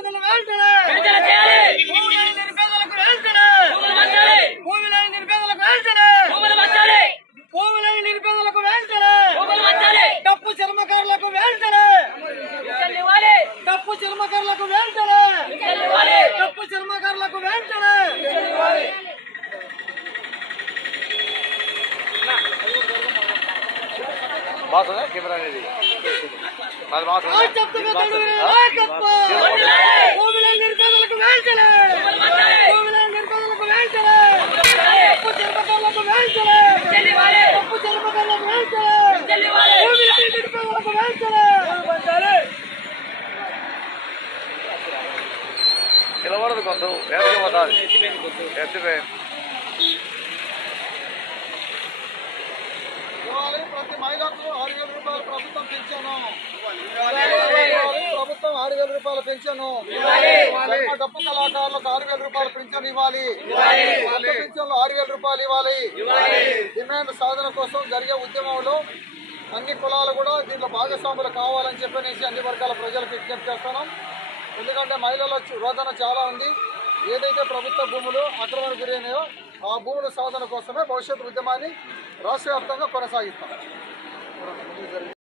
ఉన్నదని వెంటనే నిర్పేదలకు వెంటనే భూమిలేని నిర్పేదలకు వెంటనే భూమిలేని నిర్పేదలకు వెంటనే తప్పు చర్మకారులకు వెంటనే తప్పు చర్మకారులకు వెంటనే తప్పు చర్మకారులకు వెంటనే బాగుందా కెమెరా అనేది అది బాగుంది నిలబడదు కొంచెం. వేరే పోతుంది ఎత్తిపోయి. ఇవ్వాలి ప్రతి మహిళకు ఆరు వేల రూపాయలు ప్రభుత్వం పెంచాను ప్రభుత్వం ఆరు వేల రూపాయల పెన్షన్. జన్మ డప్పు కళాకారులకు ఆరు వేల రూపాయల పెన్షన్ ఇవ్వాలి. పెన్షన్లు ఆరు వేల రూపాయలు ఇవ్వాలి. డిమాండ్ సాధన కోసం జరిగే ఉద్యమంలో అన్ని కులాలు కూడా దీంట్లో భాగస్వాములు కావాలని చెప్పనేసి అన్ని వర్గాల ప్రజలకు విజ్ఞప్తి చేస్తున్నాం. ఎందుకంటే మహిళల చు- రోదన చాలా ఉంది. ఏదైతే ప్రభుత్వ భూములు అక్రమణ గురైనాయో ఆ భూముల సాధన కోసమే భవిష్యత్ ఉద్యమాన్ని రాష్ట్ర వ్యాప్తంగా కొనసాగిస్తాం.